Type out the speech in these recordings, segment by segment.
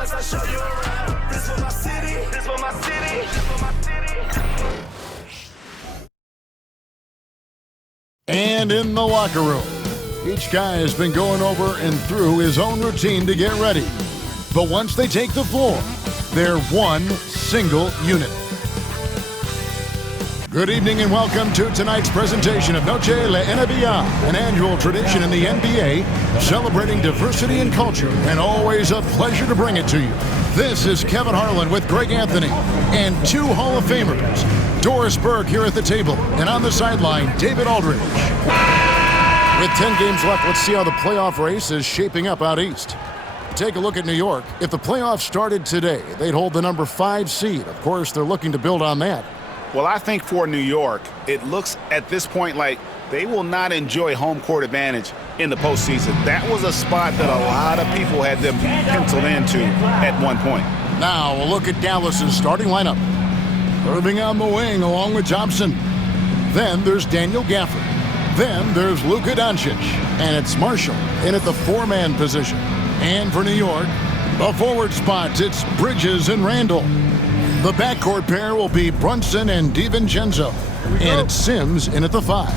promise I'll show you around. This for my city, this for my city, this for my city. And in the locker room, each guy has been going over and through his own routine to get ready. But once they take the floor, they're one single unit. Good evening and welcome to tonight's presentation of Noche La NBA, an annual tradition in the NBA celebrating diversity and culture, and always a pleasure to bring it to you. This is Kevin Harlan with Greg Anthony and two Hall of Famers, Doris Burke here at the table, and on the sideline, David Aldridge. With 10 games left, let's see how the playoff race is shaping up out east. Take a look at New York. If the playoffs started today, they'd hold the number 5 seed. Of course, they're looking to build on that. Well, I think for New York, it looks at this point like they will not enjoy home court advantage in the postseason. That was a spot that a lot of people had them penciled into at one point. Now, we'll look at Dallas's starting lineup. Irving on the wing along with Thompson. Then there's Daniel Gafford. Then there's Luka Doncic. And it's Marshall in at the 4-man position. And for New York, the forward spots, it's Bridges and Randall. The backcourt pair will be Brunson and DiVincenzo. And it's Sims in at the 5.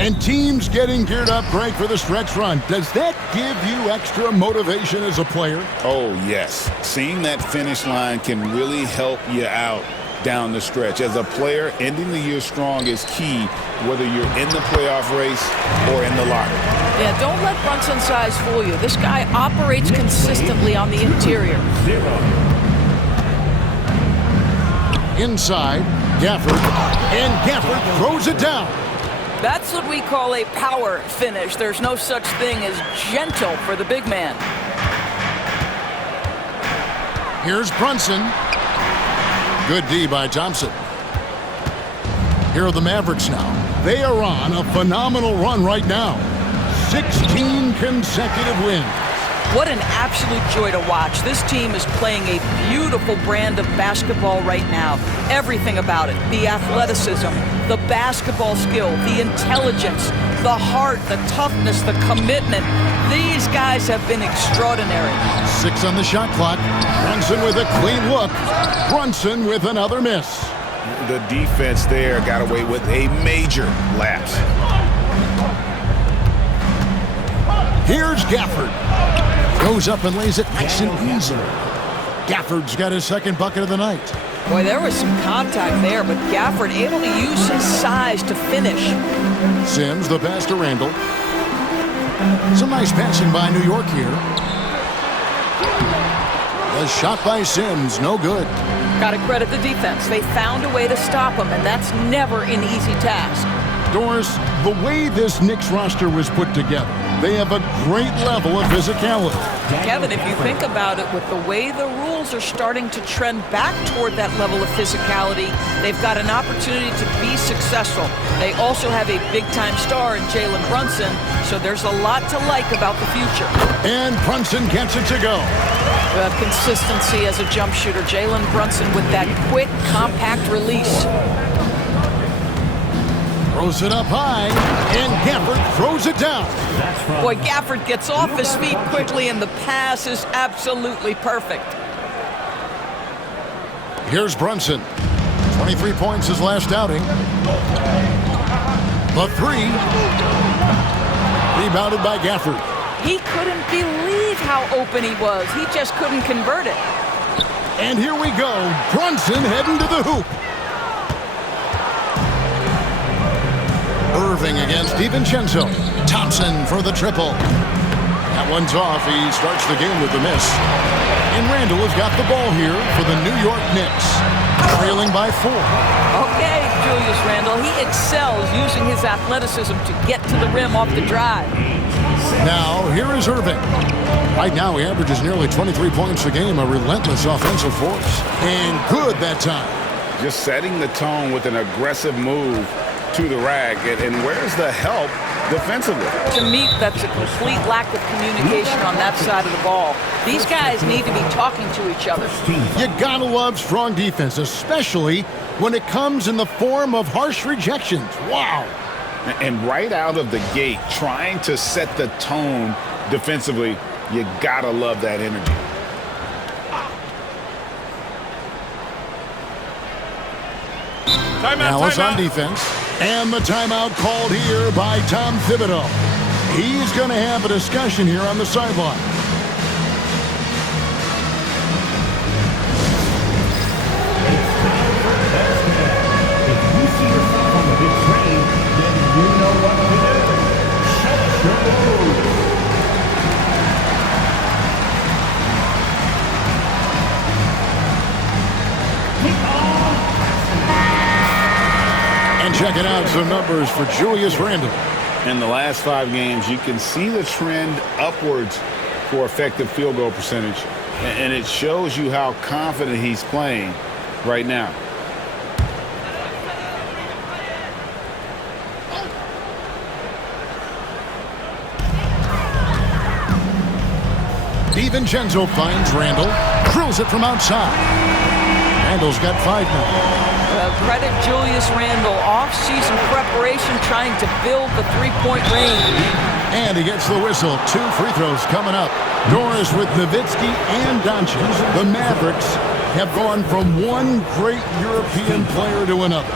And teams getting geared up, Greg, for the stretch run. Does that give you extra motivation as a player? Oh, yes. Seeing that finish line can really help you out down the stretch. As a player, ending the year strong is key, whether you're in the playoff race or in the locker. Yeah, don't let Brunson's size fool you. This guy operates consistently on the interior. Inside, Gafford, and Gafford throws it down. That's what we call a power finish. There's no such thing as gentle for the big man. Here's Brunson. Good D by Thompson. Here are the Mavericks now. They are on a phenomenal run right now. 16 consecutive wins. What an absolute joy to watch. This team is playing a beautiful brand of basketball right now. Everything about it. The athleticism, the basketball skill, the intelligence, the heart, the toughness, the commitment. These guys have been extraordinary. 6 on the shot clock. Brunson with a clean look. Brunson with another miss. The defense there got away with a major lapse. Here's Gafford. Goes up and lays it nice and easy. Gafford's got his second bucket of the night. Boy, there was some contact there, but Gafford able to use his size to finish. Sims, the pass to Randall. Some nice passing by New York here. The shot by Sims, no good. Got to credit the defense. They found a way to stop him, and that's never an easy task. Doris, the way this Knicks roster was put together, they have a great level of physicality. Kevin, if you think about it, with the way the rules are starting to trend back toward that level of physicality, they've got an opportunity to be successful. They also have a big-time star in Jalen Brunson, so there's a lot to like about the future. And Brunson gets it to go. Consistency as a jump shooter. Jalen Brunson with that quick, compact release. Throws it up high, and Gafford throws it down. Boy, Gafford gets off his feet quickly, and the pass is absolutely perfect. Here's Brunson. 23 points his last outing. The 3. Rebounded by Gafford. He couldn't believe how open he was. He just couldn't convert it. And here we go. Brunson heading to the hoop. Irving against DiVincenzo. Thompson for the triple. That one's off. He starts the game with a miss. And Randall has got the ball here for the New York Knicks. Trailing by 4. Okay, Julius Randall. He excels using his athleticism to get to the rim off the drive. Now, here is Irving. Right now, he averages nearly 23 points a game, a relentless offensive force. And good that time. Just setting the tone with an aggressive move to the rack, and where's the help defensively? To me, that's a complete lack of communication on that side of the ball. These guys need to be talking to each other. You gotta love strong defense, especially when it comes in the form of harsh rejections. Wow. And right out of the gate, trying to set the tone defensively, you gotta love that energy. Dallas on defense. And the timeout called here by Tom Thibodeau. He's going to have a discussion here on the sideline. And checking out some numbers for Julius Randle. In the last 5 games, you can see the trend upwards for effective field goal percentage. And it shows you how confident he's playing right now. DiVincenzo finds Randle, drills it from outside. Randle's got 5 now. Credit Julius Randle, off-season preparation trying to build the three-point range. And he gets the whistle. 2 free throws coming up. Norris with Nowitzki and Doncic. The Mavericks have gone from one great European player to another.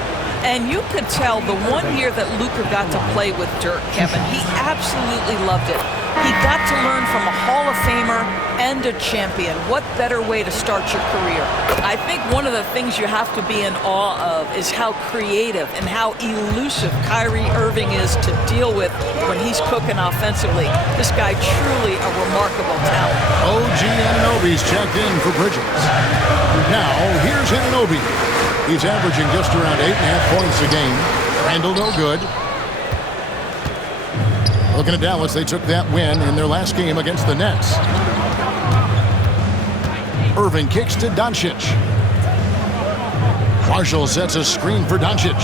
And you could tell the one year that Luka got to play with Dirk, Kevin, he absolutely loved it. He got to learn from a Hall of Famer and a champion. What better way to start your career? I think one of the things you have to be in awe of is how creative and how elusive Kyrie Irving is to deal with when he's cooking offensively. This guy truly a remarkable talent. OG Anunoby's checked in for Bridges. Now, here's Anunoby. He's averaging just around 8.5 points a game. Randle no good. Looking at Dallas, they took that win in their last game against the Nets. Irving kicks to Doncic. Marshall sets a screen for Doncic.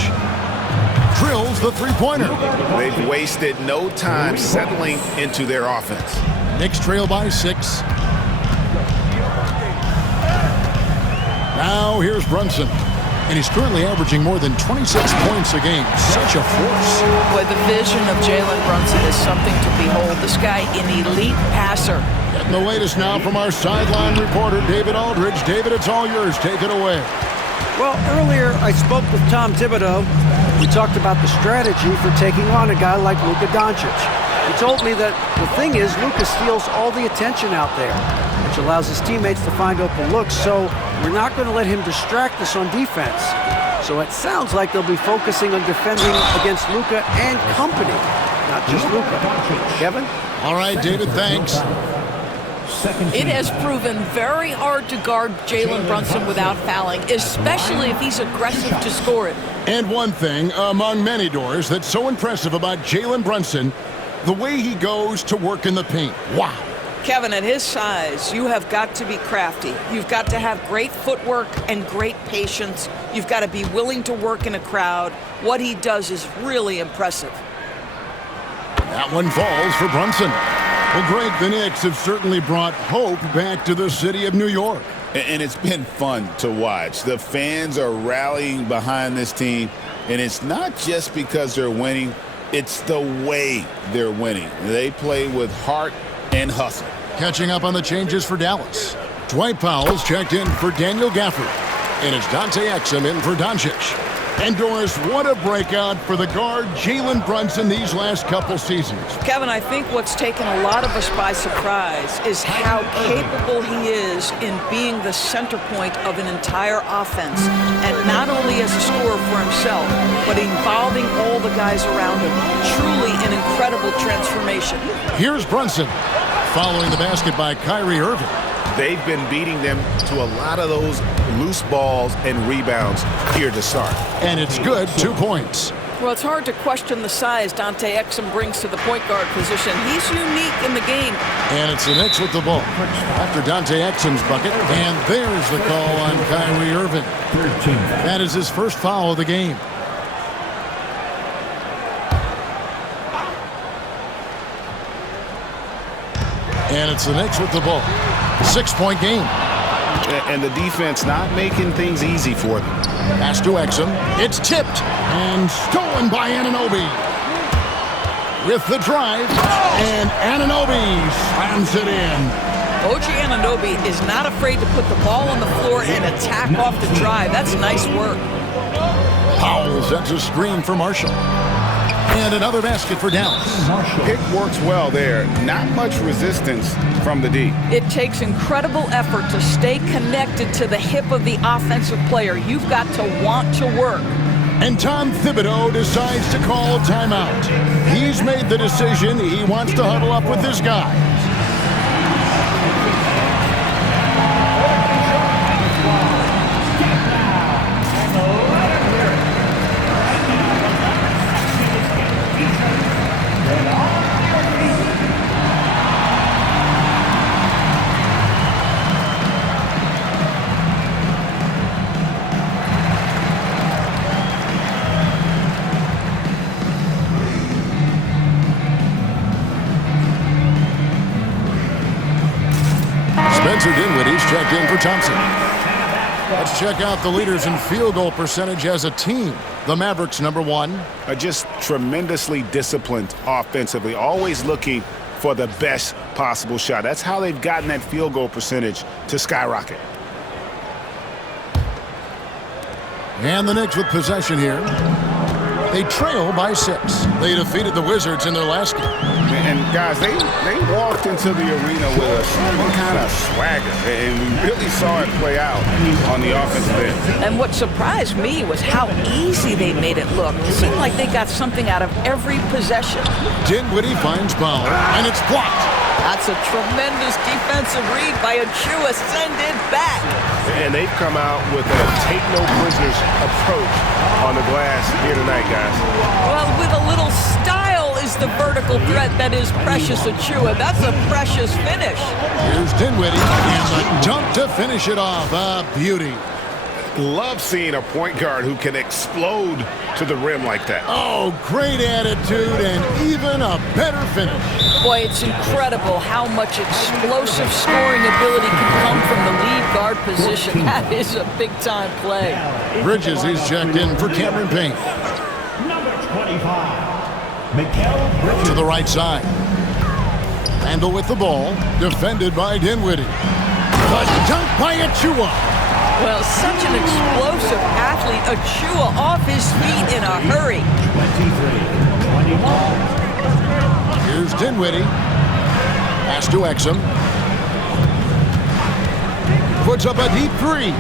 Drills the three-pointer. They've wasted no time settling into their offense. Knicks trail by 6. Now here's Brunson. And he's currently averaging more than 26 points a game. Such a force. Boy, the vision of Jalen Brunson is something to behold. This guy, an elite passer. Getting the latest now from our sideline reporter, David Aldridge. David, it's all yours. Take it away. Well, earlier I spoke with Tom Thibodeau. We talked about the strategy for taking on a guy like Luka Doncic. He told me that the thing is Luka steals all the attention out there, which allows his teammates to find open looks, so we're not going to let him distract us on defense. So it sounds like they'll be focusing on defending against Luka and company, not just Luka. Kevin? All right, David, thanks. It has proven very hard to guard Jalen Brunson without fouling, especially if he's aggressive to score it. And one thing, among many doors, that's so impressive about Jalen Brunson, the way he goes to work in the paint. Wow. Kevin, at his size, you have got to be crafty. You've got to have great footwork and great patience. You've got to be willing to work in a crowd. What he does is really impressive. That one falls for Brunson. Well, Greg, the Knicks have certainly brought hope back to the city of New York. And it's been fun to watch. The fans are rallying behind this team, and it's not just because they're winning. It's the way they're winning. They play with heart and hustle. Catching up on the changes for Dallas. Dwight Powell's checked in for Daniel Gafford. And it's Dante Exum in for Doncic. And Doris, what a breakout for the guard Jalen Brunson these last couple seasons. Kevin, I think what's taken a lot of us by surprise is how capable he is in being the center point of an entire offense. And not only as a scorer for himself, but involving all the guys around him. Truly an incredible transformation. Here's Brunson, following the basket by Kyrie Irving. They've been beating them to a lot of those loose balls and rebounds here to start. And it's good, 2 points. Well, it's hard to question the size Dante Exum brings to the point guard position. He's unique in the game. And it's the Knicks with the ball after Dante Exum's bucket. And there's the call on Kyrie Irving. That is his first foul of the game. And it's the Knicks with the ball. 6-point game. And the defense not making things easy for them. Pass to Exum. It's tipped and stolen by Anunoby. With the drive, and Anunoby slams it in. OG Anunoby is not afraid to put the ball on the floor and attack off the drive. That's nice work. Powell sets a screen for Marshall. And another basket for Dallas. Pick works well there. Not much resistance from the D. It takes incredible effort to stay connected to the hip of the offensive player. You've got to want to work. And Tom Thibodeau decides to call a timeout. He's made the decision. He wants to huddle up with his guys. Dinwiddie's checked in for Thompson. Let's check out the leaders in field goal percentage as a team. The Mavericks, #1. Just tremendously disciplined offensively, always looking for the best possible shot. That's how they've gotten that field goal percentage to skyrocket. And the Knicks with possession here. They trail by 6. They defeated the Wizards in their last game. And guys, they walked into the arena with some kind of swagger, and we really saw it play out on the offensive end. And what surprised me was how easy they made it look. It seemed like they got something out of every possession. Dinwiddie finds Powell, and it's blocked. That's a tremendous defensive read by Achua. Send it back. And they've come out with a take-no-prisoners approach on the glass here tonight, guys. Well, with a little style is the vertical threat that is Precious Achua. That's a precious finish. Here's Dinwiddie, and the dunk to finish it off. A beauty. Love seeing a point guard who can explode to the rim like that. Oh, great attitude and even a better finish. Boy, it's incredible how much explosive scoring ability can come from the lead guard position. That is a big-time play. Bridges is checked in for Cameron Payne. Number 25, Mikal Bridges. To the right side. Randall with the ball, defended by Dinwiddie. But dunk by Achua. Well, such an explosive athlete. Achua off his feet in a hurry. 23-21. Here's Dinwiddie. Pass to Exum. Puts up a deep 3.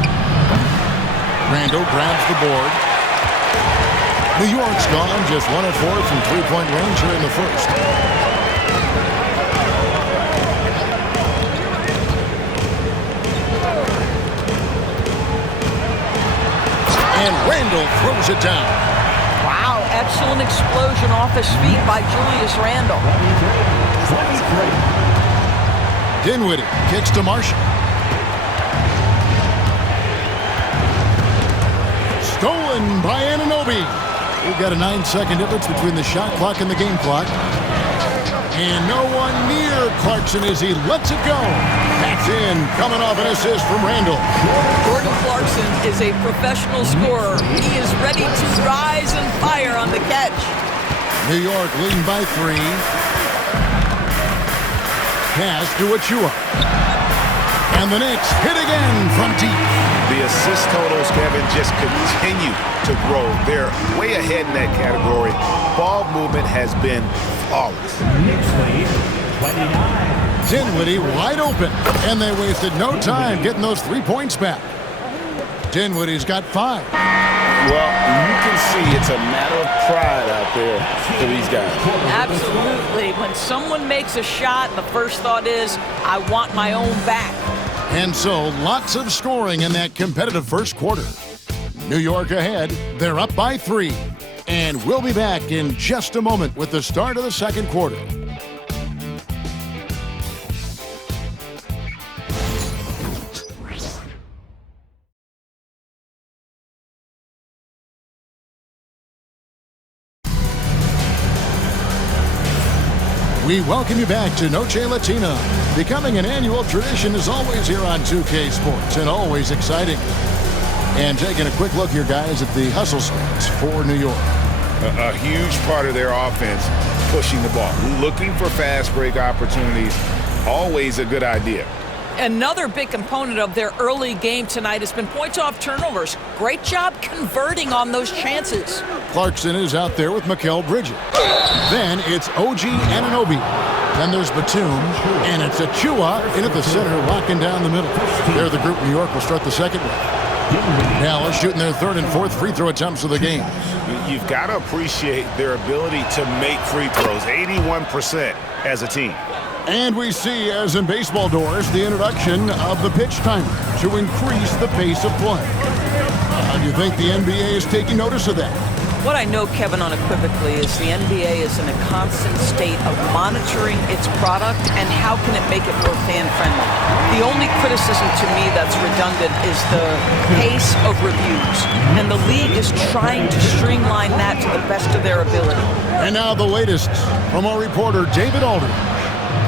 Randall grabs the board. New York's gone just 1 of 4 from three-point range here in the first. And Randall throws it down. Wow, excellent explosion off his feet by Julius Randle. 23. Dinwiddie kicks to Marshall. Stolen by Anunoby. We've got a 9-second difference between the shot clock and the game clock. And no one near Clarkson as he lets it go. That's in, coming off an assist from Randall. Jordan Clarkson is a professional scorer. He is ready to rise and fire on the catch. New York leading by 3. Pass to Achua. And the Knicks hit again from deep. The assist totals, Kevin, just continue to grow. They're way ahead in that category. Ball movement has been flawless. Knicks lead, 29. Dinwiddie wide open, and they wasted no time getting those 3 points back. Dinwiddie's got 5. Well, you can see it's a matter of pride out there for these guys. Absolutely. When someone makes a shot, the first thought is, I want my own back. And so, lots of scoring in that competitive first quarter. New York ahead. They're up by 3. And we'll be back in just a moment with the start of the second quarter. We welcome you back to Noche Latina. Becoming an annual tradition is always here on 2K Sports and always exciting. And taking a quick look here, guys, at the hustle stats for New York. A huge part of their offense, pushing the ball. Looking for fast break opportunities, always a good idea. Another big component of their early game tonight has been points off turnovers. Great job converting on those chances. Clarkson is out there with Mikal Bridges. Then it's OG Anunoby. Then there's Batum, and it's Achua in at the center, locking down the middle. There, the group New York will start the second one. Dallas shooting their third and fourth free throw attempts of the game. You've got to appreciate their ability to make free throws, 81% as a team. And we see, as in baseball doors, the introduction of the pitch timer to increase the pace of play. Do you think the NBA is taking notice of that? What I know, Kevin, unequivocally, is the NBA is in a constant state of monitoring its product and how can it make it more fan-friendly. The only criticism to me that's redundant is the pace of reviews, and the league is trying to streamline that to the best of their ability. And now the latest from our reporter, David Aldridge.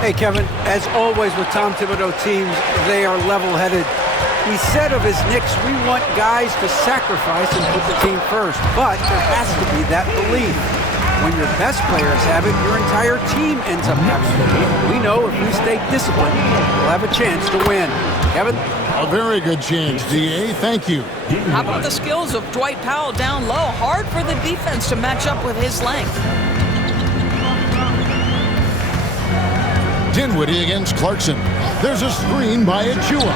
Hey, Kevin, as always with Tom Thibodeau teams, they are level-headed. He said of his Knicks, we want guys to sacrifice and put the team first, but there has to be that belief. When your best players have it, your entire team ends up having belief. We know if we stay disciplined, we'll have a chance to win. Kevin? A very good chance, D.A. Thank you. How about the skills of Dwight Powell down low? Hard for the defense to match up with his length. Dinwiddie against Clarkson. There's a screen by Achua.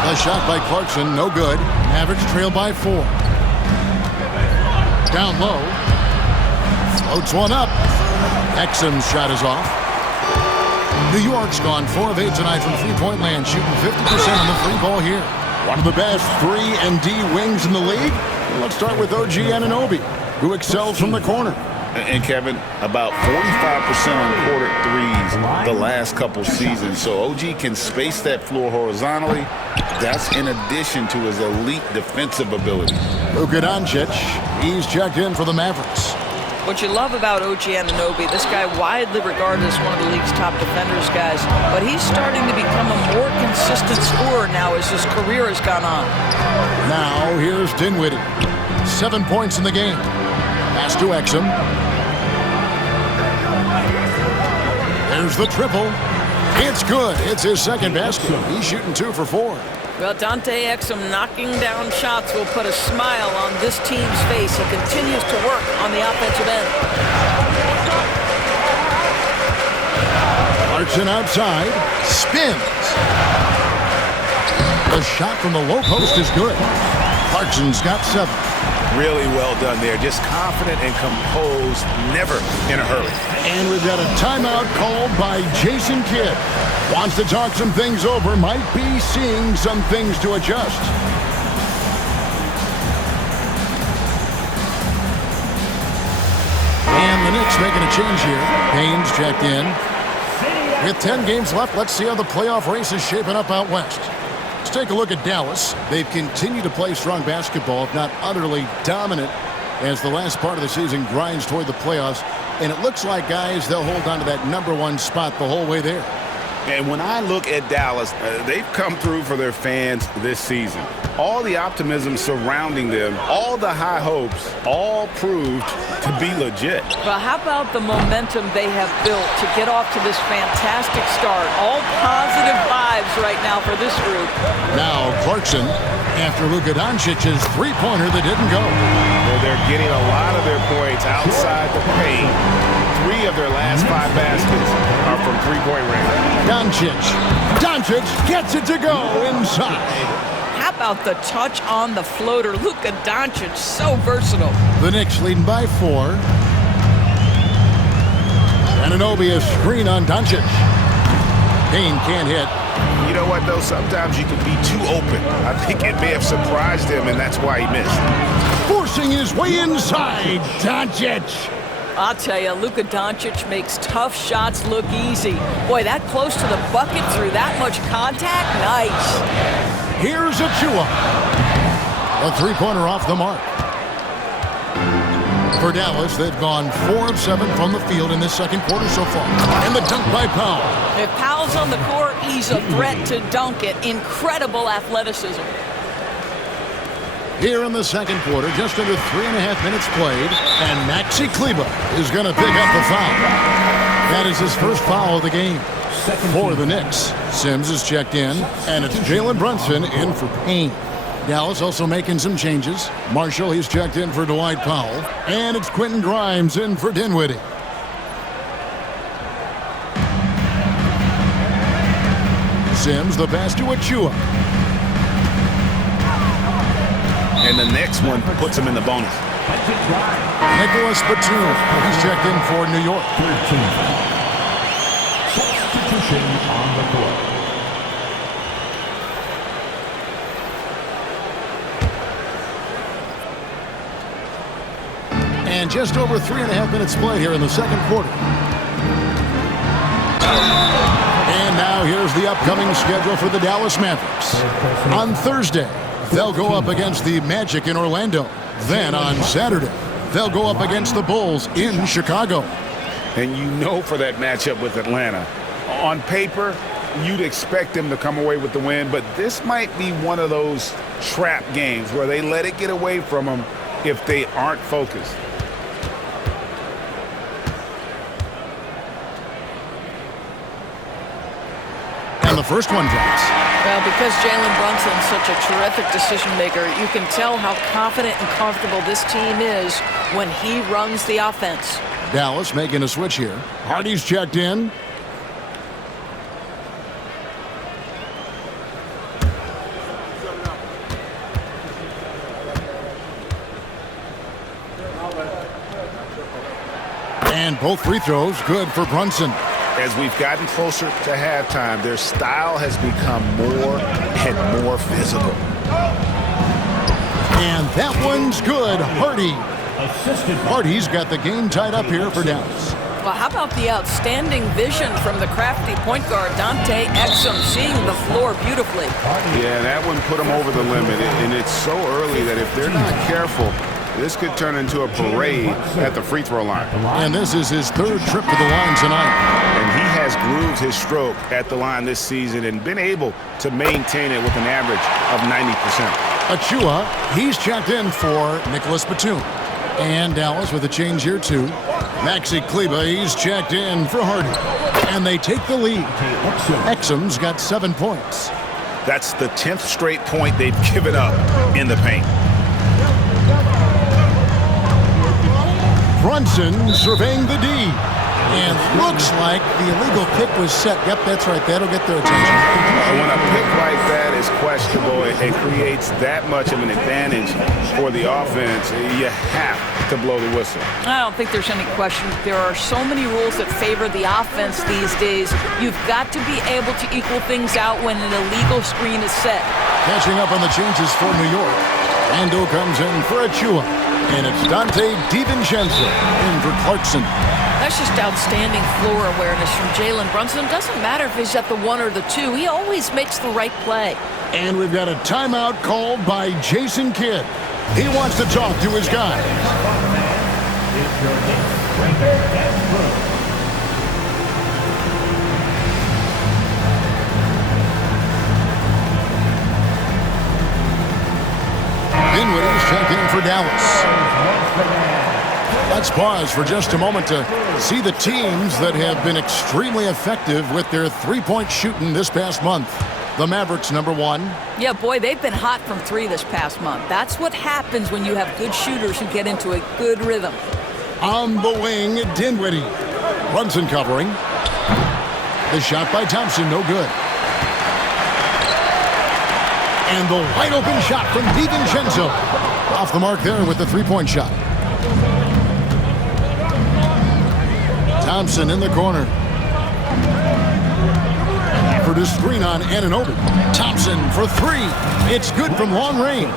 A shot by Clarkson, no good. Mavericks trail by 4. Down low. Floats one up. Exum's shot is off. New York's gone 4 of 8 tonight from three-point land, shooting 50% on the free ball here. One of the best 3-and-D wings in the league. Let's start with OG Anunoby, who excels from the corner. And Kevin, about 45% on quarter threes the last couple seasons. So OG can space that floor horizontally. That's in addition to his elite defensive ability. Luka Doncic, he's checked in for the Mavericks. What you love about OG Anunoby, this guy widely regarded as one of the league's top defenders, guys, but he's starting to become a more consistent scorer now as his career has gone on. Now here's Dinwiddie. 7 points in the game. Pass to Exum. There's the triple. It's good. It's his second basket. He's shooting 2 for 4. Well, Dante Exum knocking down shots will put a smile on this team's face. He continues to work on the offensive end. Clarkson outside. Spins. The shot from the low post is good. Clarkson's got 7. Really well done there. Just confident and composed, never in a hurry. And we've got a timeout called by Jason Kidd. Wants to talk some things over, might be seeing some things to adjust. And the Knicks making a change here. Haynes checked in. With 10 games left, let's see how the playoff race is shaping up out west. Let's take a look at Dallas. They've continued to play strong basketball, if not utterly dominant, as the last part of the season grinds toward the playoffs. And it looks like, guys, they'll hold on to that #1 spot the whole way there. And when I look at Dallas, they've come through for their fans this season. All the optimism surrounding them, all the high hopes, all proved to be legit. Well, how about the momentum they have built to get off to this fantastic start? All positive vibes right now for this group. Now Clarkson, after Luka Doncic's three-pointer that didn't go. Well, they're getting a lot of their points outside the paint. 3 of their last 5 baskets are from three-point range. Doncic gets it to go inside. How about the touch on the floater? Luka Doncic, so versatile. The Knicks leading by 4. Anunoby a screen on Doncic. Payne can't hit. You know what, though? Sometimes you can be too open. I think it may have surprised him, and that's why he missed. Forcing his way inside. Doncic. I'll tell you, Luka Doncic makes tough shots look easy. Boy, that close to the bucket through that much contact, nice. Here's Achua. A three-pointer off the mark. For Dallas, they've gone 4 of 7 from the field in this second quarter so far. And the dunk by Powell. If Powell's on the court, he's a threat to dunk it. Incredible athleticism. Here in the second quarter, just under 3.5 minutes played, and Maxi Kleber is going to pick up the foul. That is his first foul of the game for the Knicks. Sims is checked in, and it's Jalen Brunson in for Payne. Dallas also making some changes. Marshall, he's checked in for Dwight Powell, and it's Quentin Grimes in for Dinwiddie. Sims, the pass to Achua. And the next one puts him in the bonus. Nicholas Batum, he's checked in for New York. 13. Substitution on the court. And just over 3.5 minutes played here in the second quarter. And now here's the upcoming schedule for the Dallas Mavericks. On Thursday, they'll go up against the Magic in Orlando. Then on Saturday, they'll go up against the Bulls in Chicago. And you know for that matchup with Atlanta, on paper, you'd expect them to come away with the win, but this might be one of those trap games where they let it get away from them if they aren't focused. And the first one drops. Well, because Jalen Brunson's such a terrific decision maker, you can tell how confident and comfortable this team is when he runs the offense. Dallas making a switch here. Hardy's checked in. And both free throws good for Brunson. As we've gotten closer to halftime, their style has become more and more physical. And that one's good. Hardy's got the game tied up here for Dallas. Well, how about the outstanding vision from the crafty point guard, Dante Exum, seeing the floor beautifully. Yeah, that one put them over the limit, and it's so early that if they're not careful, this could turn into a parade at the free throw line. And this is his third trip to the line tonight. And he has grooved his stroke at the line this season and been able to maintain it with an average of 90%. Achua, he's checked in for Nicholas Batum. And Dallas with a change here too. Maxi Kleber, he's checked in for Hardy. And they take the lead. Exum's got 7 points. That's the 10th straight point they've given up in the paint. Brunson surveying the D. And looks like the illegal pick was set. Yep, that's right. That'll get their attention. When a pick like that is questionable, it creates that much of an advantage for the offense. You have to blow the whistle. I don't think there's any question. There are so many rules that favor the offense these days. You've got to be able to equal things out when an illegal screen is set. Catching up on the changes for New York. Ando comes in for Achua. And it's Dante DiVincenzo in for Clarkson. That's just outstanding floor awareness from Jalen Brunson. Doesn't matter if he's at the 1 or the 2. He always makes the right play. And we've got a timeout called by Jason Kidd. He wants to talk to his guys. Dinwiddie's checked in for Dallas. Let's pause for just a moment to see the teams that have been extremely effective with their three-point shooting this past month. The Mavericks, number 1. Yeah, boy, they've been hot from 3 this past month. That's what happens when you have good shooters who get into a good rhythm. On the wing, Dinwiddie. Brunson covering. The shot by Thompson, no good. And the wide-open shot from DiVincenzo. Off the mark there with the three-point shot. Thompson in the corner. For the screen on Anunoby. Thompson for 3. It's good from long range.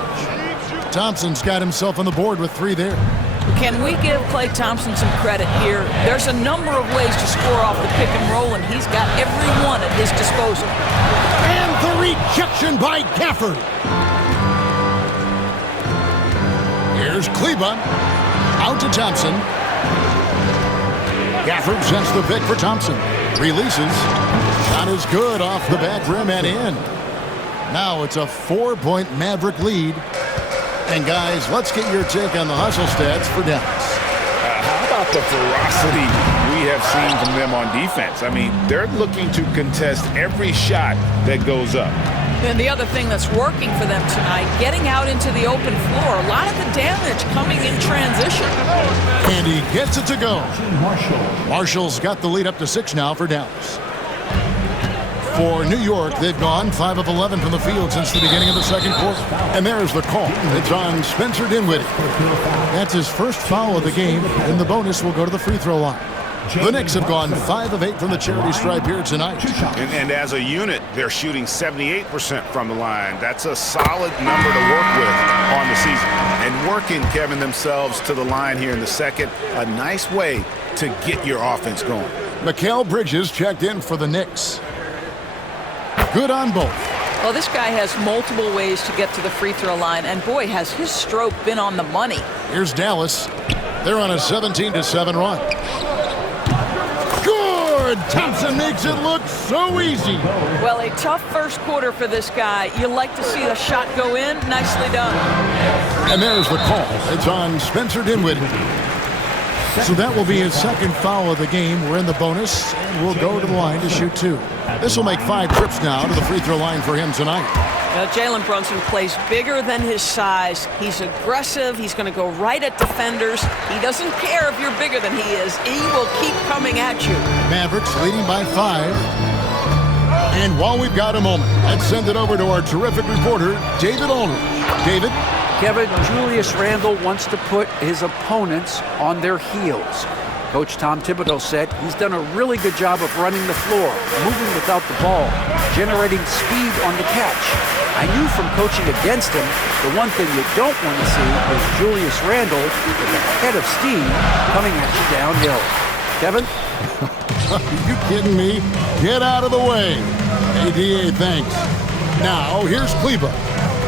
Thompson's got himself on the board with 3 there. Can we give Klay Thompson some credit here? There's a number of ways to score off the pick and roll, and he's got every one at his disposal. And the rejection by Gafford. Here's Kleber. Out to Thompson. Gafford sends the pick for Thompson. Releases. Shot is good off the back rim and in. Now it's a 4-point Maverick lead. And guys, let's get your take on the hustle stats for Dallas. How about the ferocity we have seen from them on defense. I mean, they're looking to contest every shot that goes up. And the other thing that's working for them tonight, getting out into the open floor. A lot of the damage coming in transition. And he gets it to go. Marshall. Marshall's got the lead up to 6 now for Dallas. For New York, they've gone 5 of 11 from the field since the beginning of the second quarter. And there's the call. It's on Spencer Dinwiddie. That's his first foul of the game, and the bonus will go to the free throw line. The Knicks have gone 5 of 8 from the charity stripe here tonight. And as a unit, they're shooting 78% from the line. That's a solid number to work with on the season. And working, Kevin, themselves to the line here in the second, a nice way to get your offense going. Mikal Bridges checked in for the Knicks. Good on both. Well, this guy has multiple ways to get to the free throw line, and boy, has his stroke been on the money. Here's Dallas. They're on a 17-7 run. Good! Thompson makes it look so easy. Well, a tough first quarter for this guy. You like to see the shot go in. Nicely done. And there's the call. It's on Spencer Dinwiddie. So that will be his second foul of the game. We're in the bonus, and we'll go to the line to shoot 2. This will make 5 trips now to the free throw line for him tonight. Jalen Brunson plays bigger than his size. He's aggressive. He's going to go right at defenders. He doesn't care if you're bigger than he is. He will keep coming at you. Mavericks leading by 5. And while we've got a moment, let's send it over to our terrific reporter, David Aldridge. David? Kevin, Julius Randle wants to put his opponents on their heels. Coach Tom Thibodeau said he's done a really good job of running the floor, moving without the ball, generating speed on the catch. I knew from coaching against him, the one thing you don't want to see is Julius Randle with a head of steam coming at you downhill. Kevin? Are you kidding me? Get out of the way. ADA, thanks. Now, here's Kleba.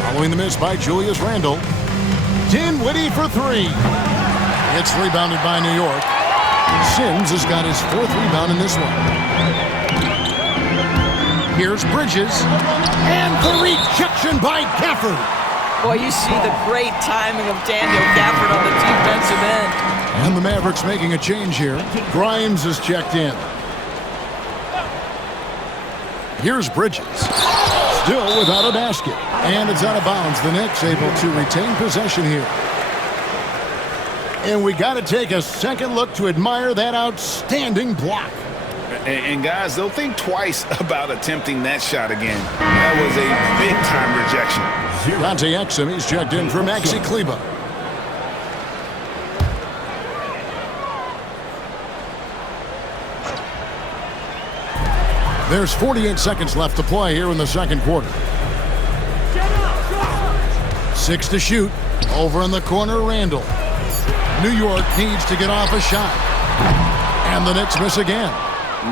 Following the miss by Julius Randle. Dinwiddie for 3. It's rebounded by New York. Sims has got his 4th rebound in this one. Here's Bridges. And the rejection by Gafford. Boy, you see the great timing of Daniel Gafford on the defensive end. And the Mavericks making a change here. Grimes is checked in. Here's Bridges. Still without a basket. And it's out of bounds. The Knicks able to retain possession here. And we got to take a second look to admire that outstanding block. And guys, they'll think twice about attempting that shot again. That was a big-time rejection. Dante Exum, he's checked in for Maxi Kleba. There's 48 seconds left to play here in the second quarter. 6 to shoot. Over in the corner, Randle. New York needs to get off a shot. And the Knicks miss again.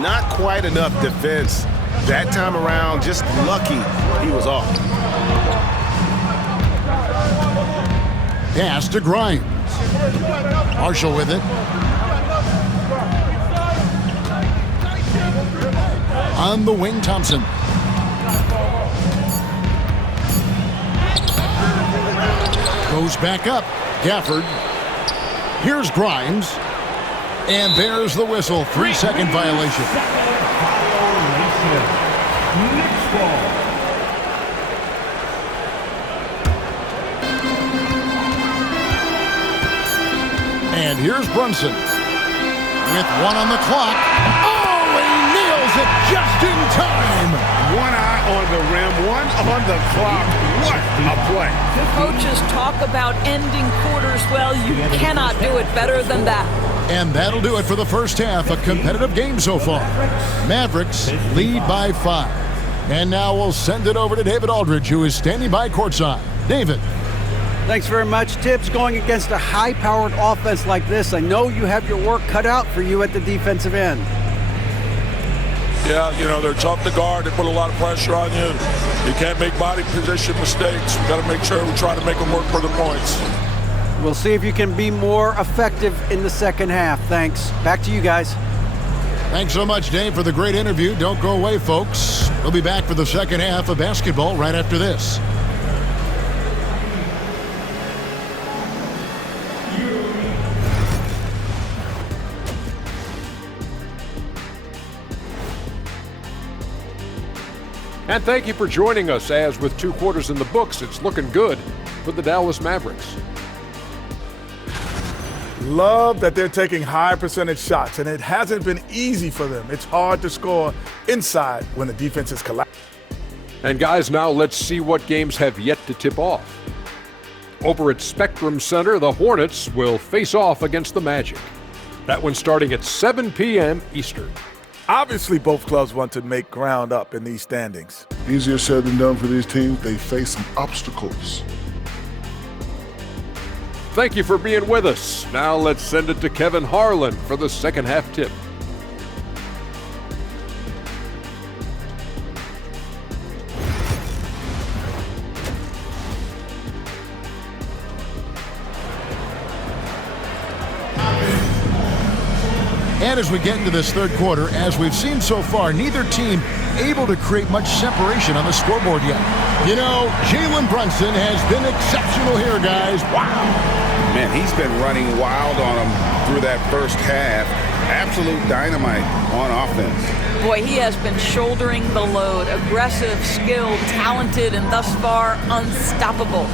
Not quite enough defense. That time around, just lucky he was off. Pass to Grimes. Marshall with it. On the wing, Thompson. Goes back up. Gafford. Here's Grimes. And there's the whistle. 3-second violation. And here's Brunson. With 1 on the clock. Oh, he nails it just in time. 1 eye on the rim, 1 on the clock. What a play. Coaches talk about ending quarters. Well, you cannot do it better than that. And that'll do it for the first half. A competitive game so far. Mavericks lead by 5. And now we'll send it over to David Aldridge, who is standing by courtside. David. Thanks very much, Tibbs. Going against a high-powered offense like this, I know you have your work cut out for you at the defensive end. Yeah, you know, they're tough to guard. They put a lot of pressure on you. You can't make body position mistakes. We got to make sure we try to make them work for the points. We'll see if you can be more effective in the second half. Thanks. Back to you guys. Thanks so much, Dave, for the great interview. Don't go away, folks. We'll be back for the second half of basketball right after this. And thank you for joining us, as with 2 quarters in the books, it's looking good for the Dallas Mavericks. Love that they're taking high percentage shots, and it hasn't been easy for them. It's hard to score inside when the defense is collapsed. And guys, now let's see what games have yet to tip off. Over at Spectrum Center, the Hornets will face off against the Magic. That one's starting at 7 p.m. Eastern. Obviously, both clubs want to make ground up in these standings. Easier said than done for these teams. They face some obstacles. Thank you for being with us. Now let's send it to Kevin Harlan for the second half tip. And as we get into this third quarter, as we've seen so far, neither team able to create much separation on the scoreboard yet. You know, Jalen Brunson has been exceptional here, guys. Wow. Man, he's been running wild on them through that first half. Absolute dynamite on offense. Boy, he has been shouldering the load. Aggressive, skilled, talented, and thus far unstoppable.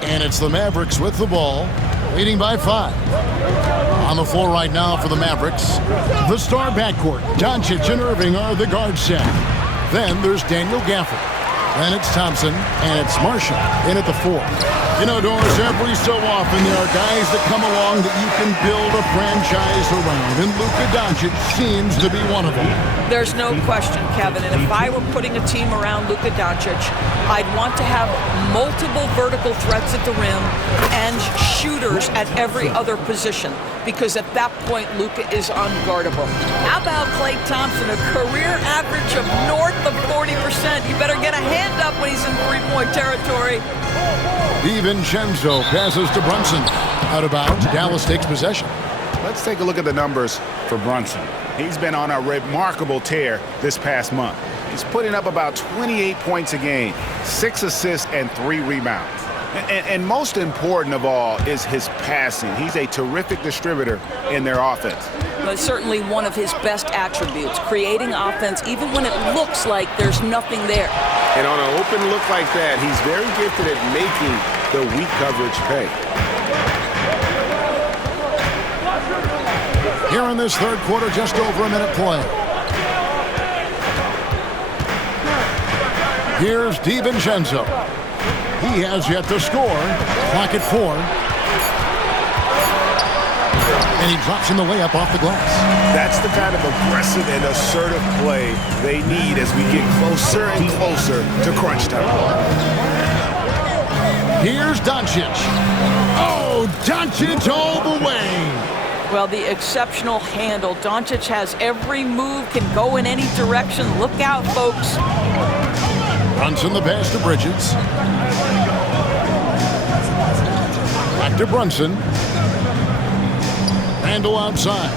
And it's the Mavericks with the ball, leading by 5. On the floor right now for the Mavericks, the star backcourt, Doncic and Irving are the guard set. Then there's Daniel Gafford. Then it's Thompson, and it's Marshall in at the 4. You know, Doris, every so often there are guys that come along that you can build a franchise around, and Luka Doncic seems to be one of them. There's no question, Kevin, and if I were putting a team around Luka Doncic, I'd want to have multiple vertical threats at the rim and shooters at every other position, because at that point, Luka is unguardable. How about Klay Thompson, a career average of north of 40%? You better get a hand up when he's in three-point territory. DiVincenzo passes to Brunson. Out of bounds, Dallas takes possession. Let's take a look at the numbers for Brunson. He's been on a remarkable tear this past month. He's putting up about 28 points a game, 6 assists, and 3 rebounds. And most important of all is his passing. He's a terrific distributor in their offense. Well, it's certainly one of his best attributes, creating offense even when it looks like there's nothing there. And on an open look like that, he's very gifted at making the weak coverage pay. Here in this third quarter, just over a minute play. Here's DiVincenzo. He has yet to score. Clock at 4. And he drops in the layup off the glass. That's the kind of aggressive and assertive play they need as we get closer and closer to crunch time. Here's Doncic. Oh, Doncic all the way. Well, the exceptional handle. Doncic has every move, can go in any direction. Look out, folks. Brunson the pass to Bridges. Back to Brunson. Randall outside.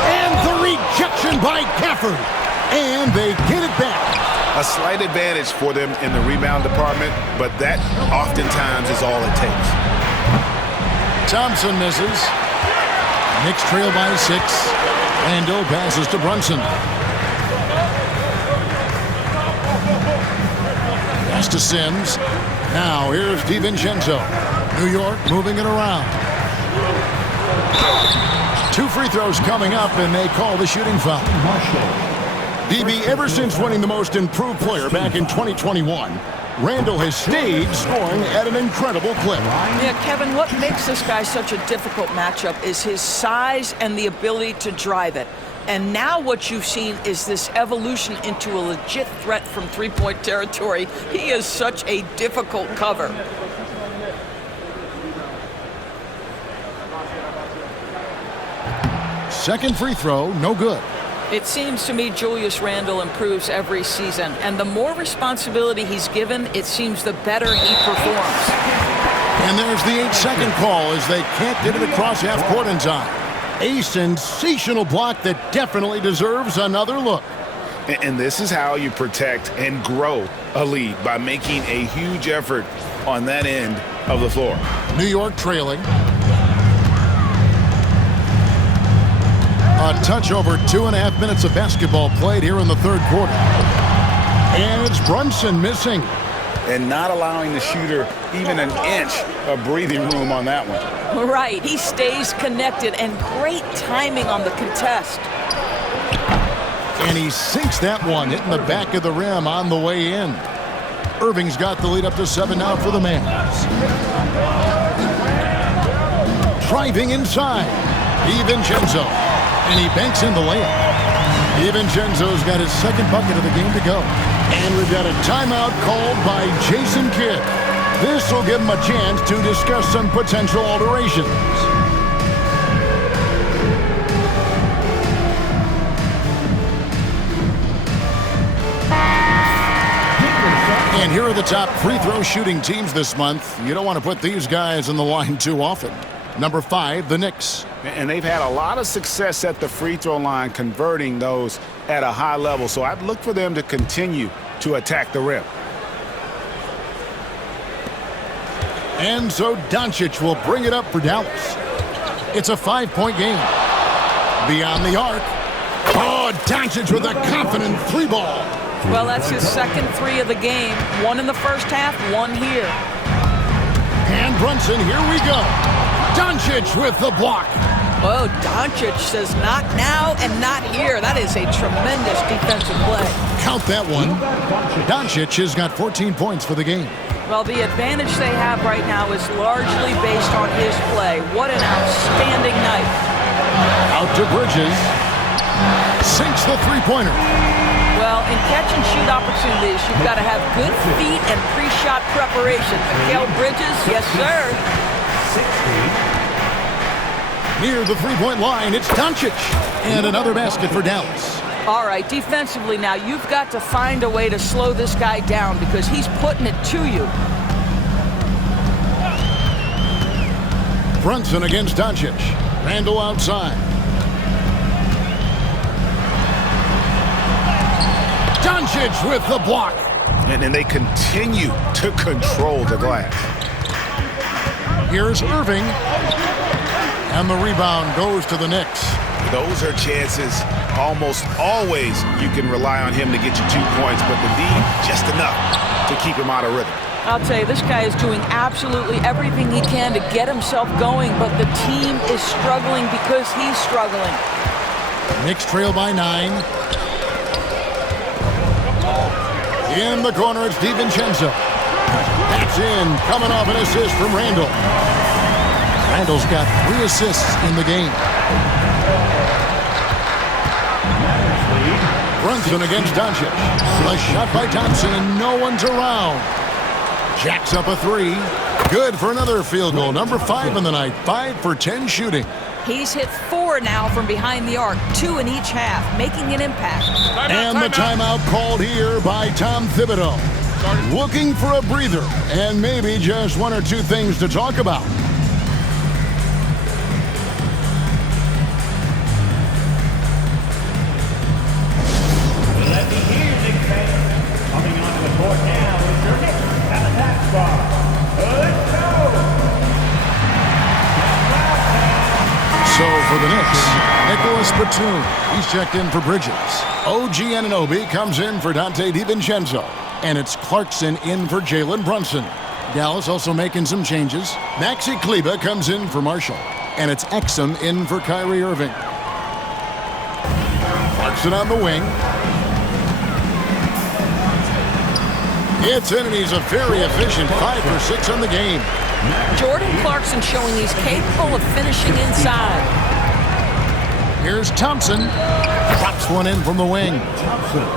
And the rejection by Gafford. And they get it back. A slight advantage for them in the rebound department, but that oftentimes is all it takes. Thompson misses. Knicks trail by 6. Randall passes to Brunson. Pass to Sims. Now here's DiVincenzo. New York moving it around. 2 free throws coming up, and they call the shooting foul. DB, ever since winning the most improved player back in 2021, Randall has stayed scoring at an incredible clip. Yeah, Kevin, what makes this guy such a difficult matchup is his size and the ability to drive it. And now what you've seen is this evolution into a legit threat from three-point territory. He is such a difficult cover. Second free throw, no good. It seems to me Julius Randle improves every season, and the more responsibility he's given, it seems the better he performs. And there's the 8-second call as they can't get it across half court in time. A sensational block that definitely deserves another look. And this is how you protect and grow a lead, by making a huge effort on that end of the floor. New York trailing. A touch over 2.5 minutes of basketball played here in the third quarter. And it's Brunson missing. And not allowing the shooter even an inch of breathing room on that one. Right, he stays connected, and great timing on the contest. And he sinks that one, hitting the back of the rim on the way in. Irving's got the lead up to 7 now for the Mavs. Driving inside, DiVincenzo. And he banks in the layup. DiVincenzo's got his second bucket of the game to go. And we've got a timeout called by Jason Kidd. This will give him a chance to discuss some potential alterations. And here are the top free throw shooting teams this month. You don't want to put these guys in the line too often. Number 5, the Knicks. And they've had a lot of success at the free throw line, converting those at a high level. So I'd look for them to continue to attack the rim. And so Doncic will bring it up for Dallas. It's a 5-point game. Beyond the arc. Oh, Doncic with a confident 3-ball. Well, that's his second 3 of the game. 1 in the first half, 1 here. And Brunson, here we go. Doncic with the block. Oh, Doncic says not now and not here. That is a tremendous defensive play. Count that one. Doncic has got 14 points for the game. Well, the advantage they have right now is largely based on his play. What an outstanding night. Out to Bridges. Sinks the three-pointer. Well, in catch-and-shoot opportunities, you've got to have good feet and pre-shot preparation. Mikal Bridges, yes, sir. Near the three-point line, it's Doncic. And another basket for Dallas. All right, defensively now, you've got to find a way to slow this guy down because he's putting it to you. Brunson against Doncic. Randall outside. Doncic with the block. And then they continue to control the glass. Here's Irving. And the rebound goes to the Knicks. Those are chances almost always you can rely on him to get you 2 points, but the need just enough to keep him out of rhythm. I'll tell you, this guy is doing absolutely everything he can to get himself going, but the team is struggling because he's struggling. Knicks trail by 9. In the corner, it's DiVincenzo. That's in, coming off an assist from Randall. Randall's got 3 assists in the game. Brunson against Doncic. A shot by Thompson, and no one's around. Jacks up a 3. Good for another field goal. Number 5 in the night. 5 for 10 shooting. He's hit 4 now from behind the arc, 2 in each half, making an impact. And the timeout called here by Tom Thibodeau. Looking for a breather and maybe just 1 or 2 things to talk about. Let me hear you, Knicks fans. Coming onto the court now is your Knicks at the tax bar. Let's go! So for the Knicks, Nicholas Batum. He's checked in for Bridges. OG Anunoby comes in for Dante DiVincenzo. And it's Clarkson in for Jalen Brunson. Dallas also making some changes. Maxi Kleber comes in for Marshall. And it's Exum in for Kyrie Irving. Clarkson on the wing. It's in, and he's a very efficient 5 for 6 on the game. Jordan Clarkson showing he's capable of finishing inside. Here's Thompson. Drops one in from the wing.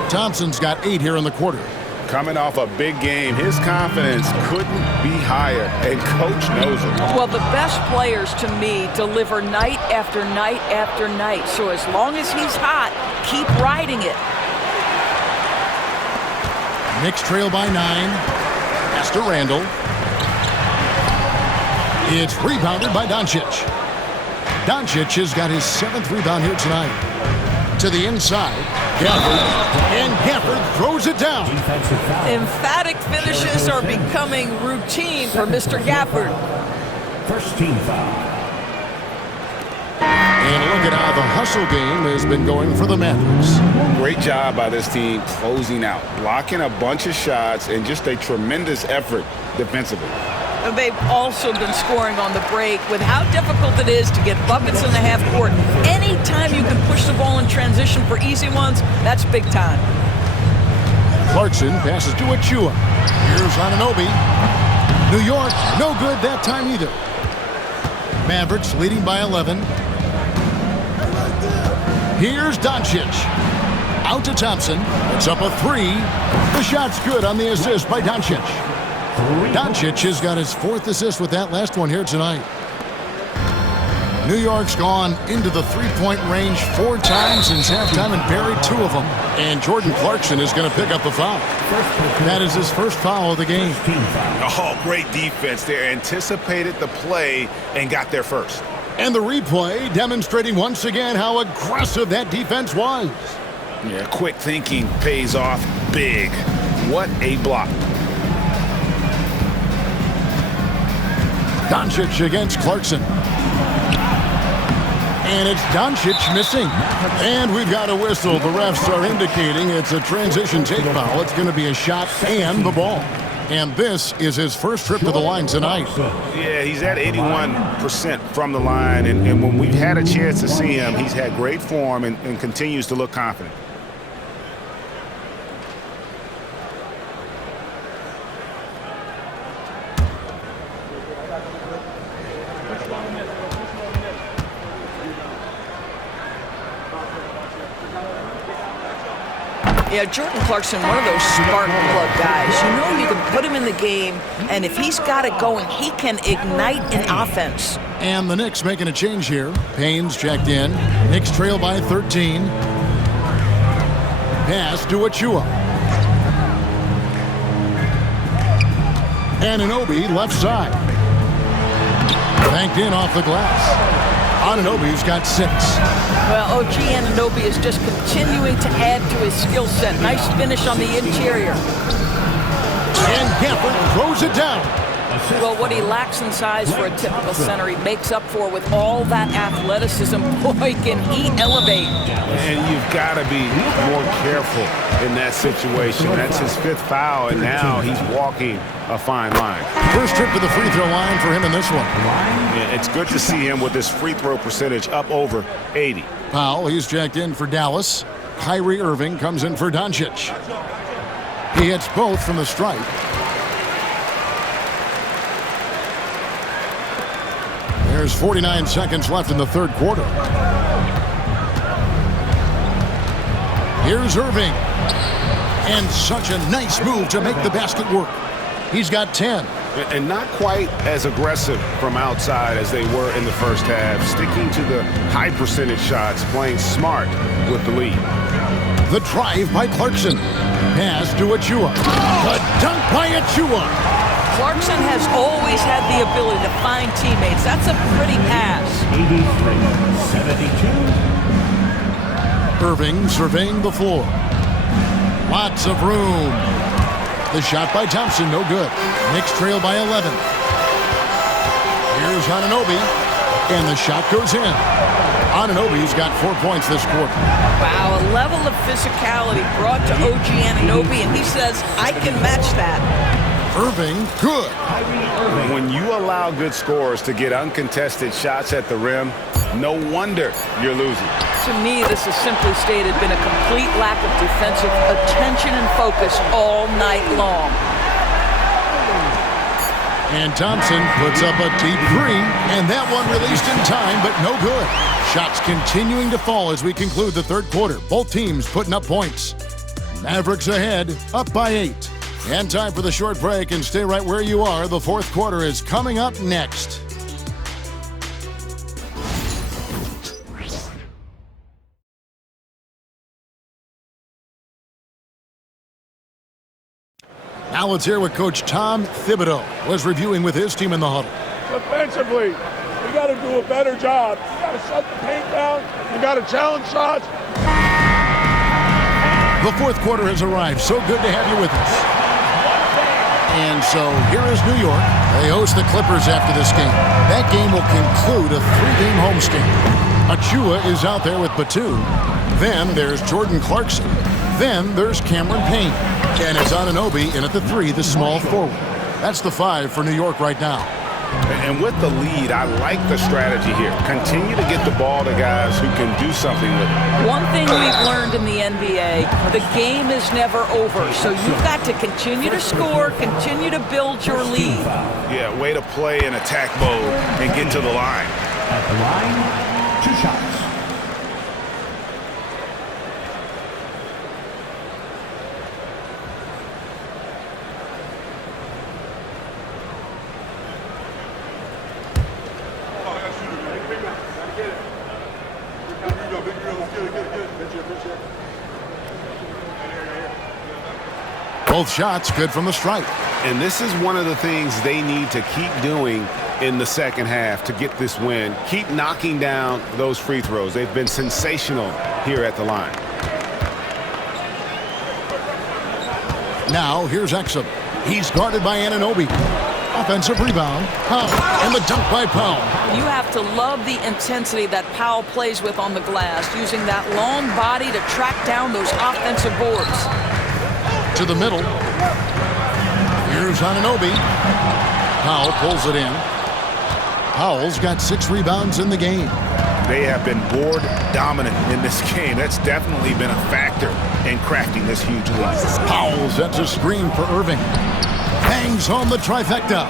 Thompson's got 8 here in the quarter. Coming off a big game, his confidence couldn't be higher, and coach knows it. Well, the best players to me deliver night after night after night. So as long as he's hot, keep riding it. Knicks trail by 9. Pass to Randall. It's rebounded by Doncic. Doncic has got his 7th rebound here tonight. To the inside. Gafford. And Gafford throws it down. Emphatic finishes are becoming routine for Mr. Gafford. First team foul. And look at how the hustle game has been going for the Mavericks. Great job by this team closing out, blocking a bunch of shots, and just a tremendous effort defensively. And they've also been scoring on the break with how difficult it is to get buckets in the half court. Anytime you can push the ball in transition for easy ones, that's big time. Clarkson passes to Achua. Here's Anunoby. New York, no good that time either. Mavericks leading by 11. Here's Doncic. Out to Thompson. It's up a three. The shot's good on the assist by Doncic. Doncic has got his 4th assist with that last one here tonight. New York's gone into the three-point range 4 times since halftime and buried 2 of them. And Jordan Clarkson is going to pick up the foul. That is his first foul of the game. Oh, great defense there. Anticipated the play and got there first. And the replay demonstrating once again how aggressive that defense was. Yeah, quick thinking pays off big. What a block. Doncic against Clarkson. And it's Doncic missing. And we've got a whistle. The refs are indicating it's a transition take foul. It's going to be a shot and the ball. And this is his first trip to the line tonight. Yeah, he's at 81% from the line. And when we've had a chance to see him, he's had great form and continues to look confident. Yeah, Jordan Clarkson, one of those spark plug guys. You know you can put him in the game, and if he's got it going, he can ignite an offense. And the Knicks making a change here. Payne's checked in. Knicks trail by 13. Pass to Achua. Anunoby left side. Banked in off the glass. Anunoby's got 6. Well, OG Anunoby is just continuing to add to his skill set. Nice finish on the interior. And Gafford throws it down. Well, what he lacks in size for a typical center, he makes up for with all that athleticism. Boy, can he elevate. And you've got to be more careful in that situation. That's his 5th foul, and now he's walking a fine line. First trip to the free throw line for him in this one. Yeah, it's good to see him with his free throw percentage up over 80. Powell, he's checked in for Dallas. Kyrie Irving comes in for Doncic. He hits both from the stripe. There's 49 seconds left in the 3rd quarter. Here's Irving. And such a nice move to make the basket work. He's got 10. And not quite as aggressive from outside as they were in the first half. Sticking to the high percentage shots, playing smart with the lead. The drive by Clarkson. Pass to Achua. The dunk by Achua. Clarkson has always had the ability to find teammates. That's a pretty pass. 83-72. Irving surveying the floor. Lots of room. The shot by Thompson, no good. Knicks trail by 11. Here's Anunoby. And the shot goes in. Anunoby's got 4 points this quarter. Wow, a level of physicality brought to OG Anunoby, and he says, I can match that. Irving, good. When you allow good scorers to get uncontested shots at the rim, no wonder you're losing. To me, this has simply stated been a complete lack of defensive attention and focus all night long. And Thompson puts up a deep 3, and that one released in time, but no good. Shots continuing to fall as we conclude the 3rd quarter. Both teams putting up points. Mavericks ahead, up by 8. And time for the short break, and stay right where you are. The 4th quarter is coming up next. Now let's hear what Coach Tom Thibodeau was reviewing with his team in the huddle. Defensively, we got to do a better job. We got to shut the paint down. We got to challenge shots. The 4th quarter has arrived. So good to have you with us. And so here is New York. They host the Clippers after this game. That game will conclude a 3-game homestand. Achua is out there with Batum. Then there's Jordan Clarkson. Then there's Cameron Payne. And it's Anunoby in at the 3, the small forward. That's the 5 for New York right now. And with the lead, I like the strategy here. Continue to get the ball to guys who can do something with it. One thing we've learned in the NBA, the game is never over. So you've got to continue to score, continue to build your lead. Yeah, way to play in attack mode and get to the line. At the line, 2 shots. Both shots good from the stripe. And this is one of the things they need to keep doing in the second half to get this win. Keep knocking down those free throws. They've been sensational here at the line. Now here's Exum. He's guarded by Anunoby. Offensive rebound. Powell. And the dunk by Powell. You have to love the intensity that Powell plays with on the glass, using that long body to track down those offensive boards. To the middle. Here's Anunoby. Powell pulls it in. Powell's got 6 rebounds in the game. They have been board dominant in this game. That's definitely been a factor in crafting this huge lead. Powell sets a screen for Irving. Hangs on the trifecta.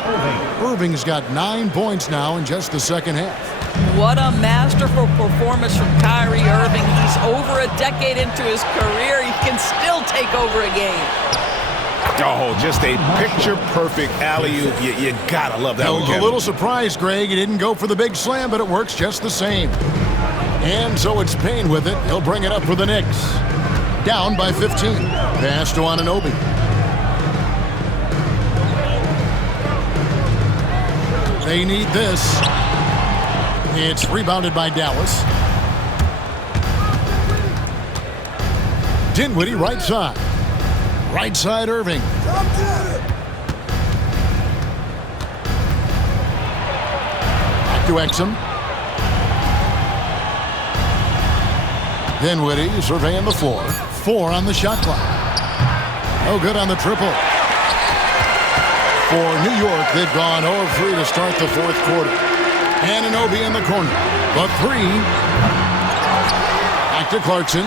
Irving's got 9 points now in just the second half. What a masterful performance from Kyrie Irving. He's over a decade into his career. He can still take over a game. Oh, just a picture-perfect alley-oop. You gotta love that I one, was a Kevin. little surprised, Greg. He didn't go for the big slam, but it works just the same. And so it's Payne with it. He'll bring it up for the Knicks. Down by 15. Pass to Anunoby. They need this. It's rebounded by Dallas. Dinwiddie right side. Right side Irving. Back to Exum. Dinwiddie surveying the floor. 4 on the shot clock. No good on the triple. For New York, they've gone 0-3 to start the 4th quarter. Anunoby in the corner. The 3. Back to Clarkson.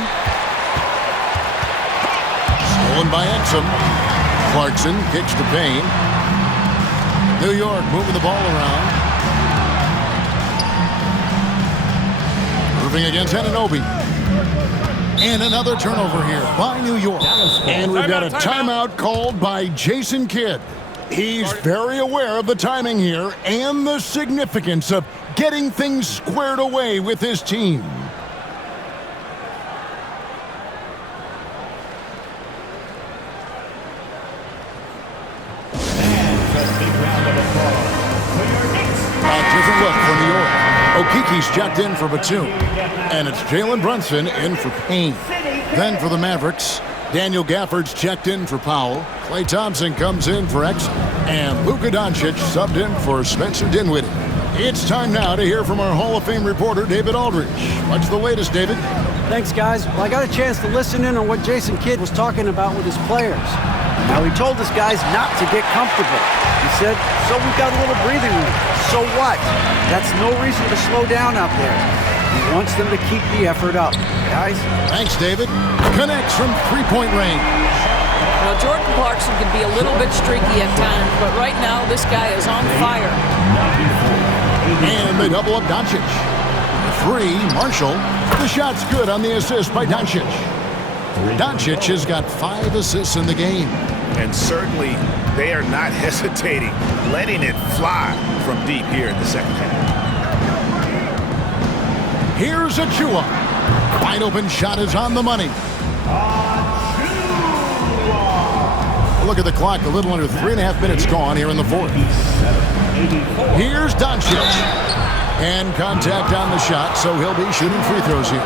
Stolen by Exum. Clarkson kicks to Payne. New York moving the ball around. Irving against Anunoby. And another turnover here by New York. And we've got a timeout called by Jason Kidd. He's very aware of the timing here and the significance of getting things squared away with his team. A different look for New York. Okiki's checked in for Batum. And it's Jalen Brunson in for Payne. Then for the Mavericks, Daniel Gafford's checked in for Powell. Klay Thompson comes in for Exum. And Luka Doncic subbed in for Spencer Dinwiddie. It's time now to hear from our Hall of Fame reporter, David Aldridge. What's the latest, David? Thanks, guys. Well, I got a chance to listen in on what Jason Kidd was talking about with his players. Now, he told his guys not to get comfortable. He said, so we've got a little breathing room. So what? That's no reason to slow down out there. He wants them to keep the effort up. Guys? Thanks, David. Connects from 3-point range. Well, Jordan Clarkson can be a little bit streaky at times, but right now this guy is on fire. And they double up Doncic. 3, Marshall. The shot's good on the assist by Doncic. Doncic has got 5 assists in the game. And certainly they are not hesitating, letting it fly from deep here in the second half. Here's Achua. Wide open shot is on the money. Look at the clock, a little under 3.5 minutes gone here in the 4th. Here's Doncic. And contact on the shot, so he'll be shooting free throws here.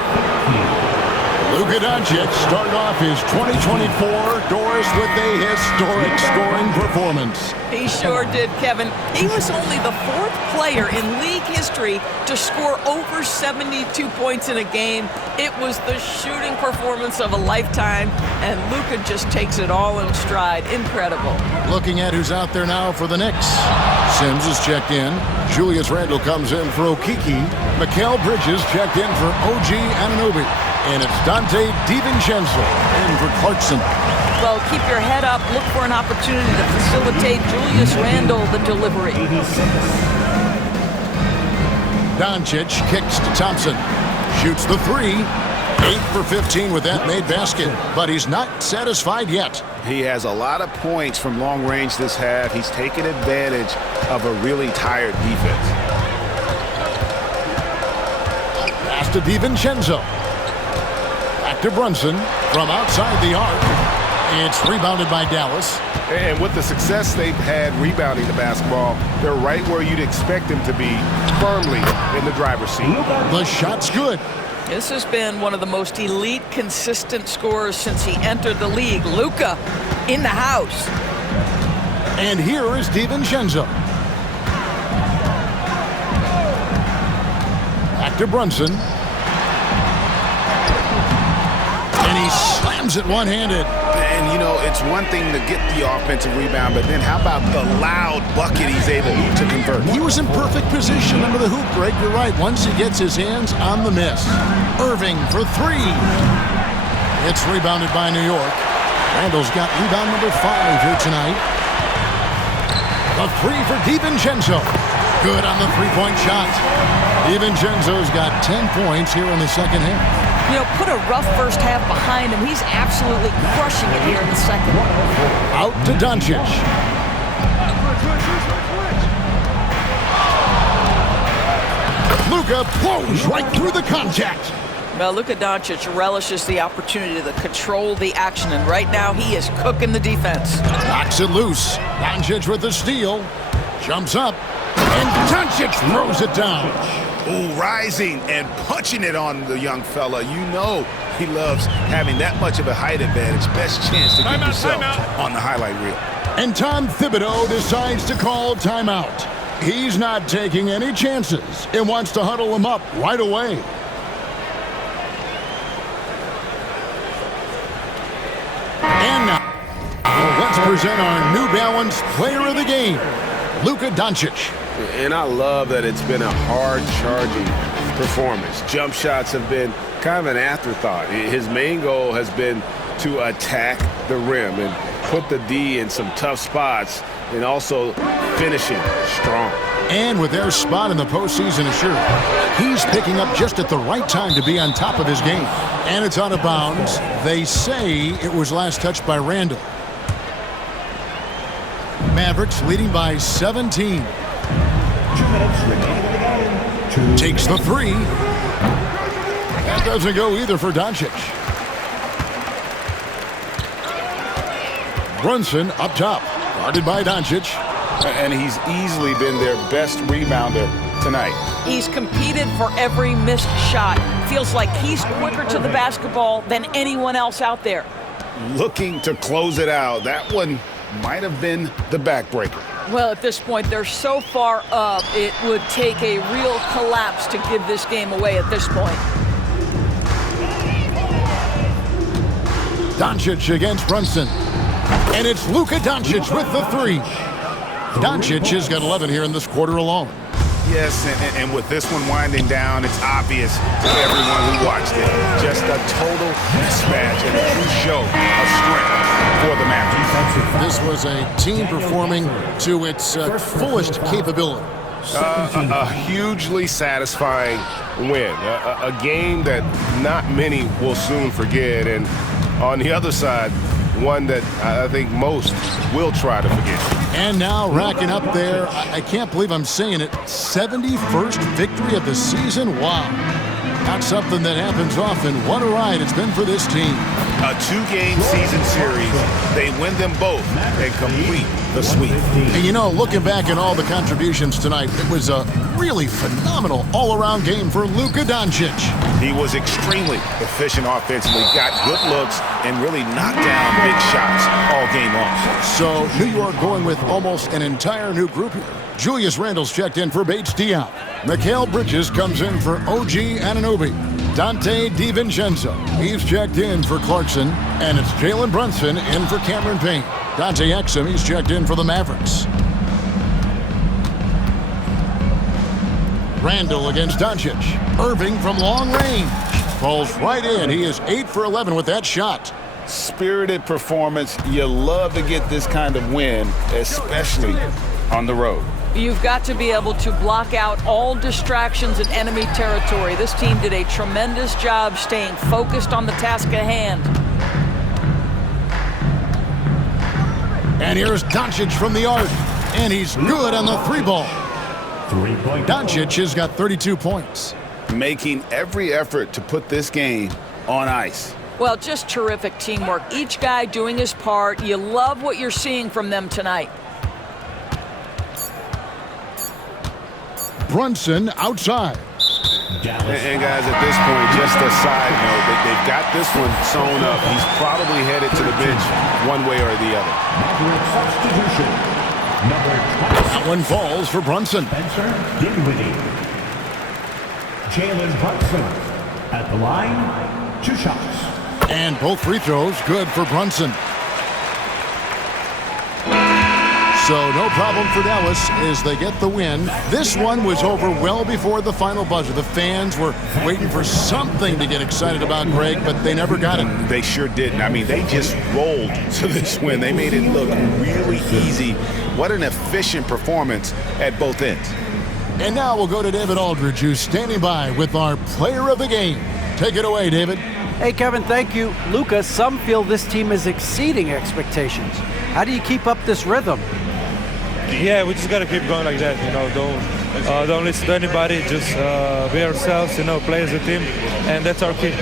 Luka Doncic started off his 2024 Doris with a historic scoring performance. He sure did, Kevin. He was only the 4th player in league history to score over 72 points in a game. It was the shooting performance of a lifetime, and Luka just takes it all in stride. Incredible. Looking at who's out there now for the Knicks. Sims is checked in. Julius Randle comes in for Okiki. Mikal Bridges checked in for OG Anunoby. And it's Dante DiVincenzo in for Clarkson. Well, keep your head up. Look for an opportunity to facilitate Julius Randle the delivery. Doncic kicks to Thompson. Shoots the 3. 8 for 15 with that made basket. But he's not satisfied yet. He has a lot of points from long range this half. He's taken advantage of a really tired defense. Pass to DiVincenzo. Back to Brunson from outside the arc. It's rebounded by Dallas. And with the success they've had rebounding the basketball, they're right where you'd expect them to be, firmly in the driver's seat. The shot's good. This has been one of the most elite, consistent scorers since he entered the league. Luka in the house. And here is DiVincenzo. Back to Brunson. And he slams it one-handed. And, you know, it's one thing to get the offensive rebound, but then how about the loud bucket he's able to convert? He was in perfect position under the hoop break. You're right. Once he gets his hands on the miss. Irving for 3. It's rebounded by New York. Randall's got rebound number 5 here tonight. The 3 for DiVincenzo. Good on the three-point shot. DiVincenzo's got 10 points here in the second half. You know, put a rough first half behind him. He's absolutely crushing it here in the second. Out to Doncic. Luka blows right through the contact. Well, Luka Doncic relishes the opportunity to control the action, and right now he is cooking the defense. Knocks it loose. Doncic with the steal. Jumps up. And Doncic throws it down. Oh, rising and punching it on the young fella. You know he loves having that much of a height advantage. Best chance to get yourself on the highlight reel. And Tom Thibodeau decides to call timeout. He's not taking any chances and wants to huddle him up right away. And now, let's present our New Balance Player of the Game, Luka Doncic. And I love that it's been a hard-charging performance. Jump shots have been kind of an afterthought. His main goal has been to attack the rim and put the D in some tough spots and also finishing strong. And with their spot in the postseason assured, he's picking up just at the right time to be on top of his game. And it's out of bounds. They say it was last touched by Randle. Mavericks leading by 17. 2 minutes remaining in the game. Takes the 3. That doesn't go either for Doncic. Brunson up top, guarded by Doncic. And he's easily been their best rebounder tonight. He's competed for every missed shot. Feels like he's quicker to the basketball than anyone else out there. Looking to close it out. That one might have been the backbreaker. Well, at this point, they're so far up, it would take a real collapse to give this game away at this point. Doncic against Brunson. And it's Luka Doncic with the 3. Doncic has got 11 here in this quarter alone. Yes, and with this one winding down, it's obvious to everyone who watched it. Just a total mismatch and a true show of strength for the Mavericks. This was a team performing to its fullest capability. A hugely satisfying win. A game that not many will soon forget. And on the other side, one that I think most will try to forget. And now racking up there, I can't believe I'm saying it, 71st victory of the season. Wow. Not something that happens often. What a ride it's been for this team. A 2-game season series. They win them both and complete the sweep. And you know, looking back at all the contributions tonight, it was a really phenomenal all-around game for Luka Doncic. He was extremely efficient offensively, got good looks, and really knocked down big shots all game long. So New York going with almost an entire new group here. Julius Randle's checked in for Bates Diop. Mikal Bridges comes in for OG Anunoby. Dante DiVincenzo, he's checked in for Clarkson. And it's Jalen Brunson in for Cameron Payne. Dante Exum, he's checked in for the Mavericks. Randle against Doncic. Irving from long range. Falls right in. He is 8 for 11 with that shot. Spirited performance. You love to get this kind of win, especially on the road. You've got to be able to block out all distractions in enemy territory. This team did a tremendous job staying focused on the task at hand. And here's Doncic from the arc. And he's good on the three ball. Doncic has got 32 points. Making every effort to put this game on ice. Well, just terrific teamwork. Each guy doing his part. You love what you're seeing from them tonight. Brunson outside. And guys, at this point, just a side note, they've got this one sewn up. He's probably headed to the bench one way or the other. That one falls for Brunson. Spencer Dinwiddie. Jalen Brunson at the line, 2 shots. And both free throws good for Brunson. So no problem for Dallas as they get the win. This one was over well before the final buzzer. The fans were waiting for something to get excited about, Greg, but they never got it. They sure didn't. I mean, they just rolled to this win. They made it look really easy. What an efficient performance at both ends. And now we'll go to David Aldridge, who's standing by with our player of the game. Take it away, David. Hey, Kevin, thank you. Luka, some feel this team is exceeding expectations. How do you keep up this rhythm? Yeah, we just got to keep going like that, you know, don't listen to anybody, just be ourselves, you know, play as a team, and that's our key.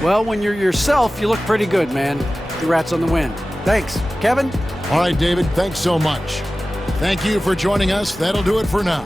Well, when you're yourself, you look pretty good, man. Congrats on the win. Thanks. Kevin? All right, David, thanks so much. Thank you for joining us. That'll do it for now.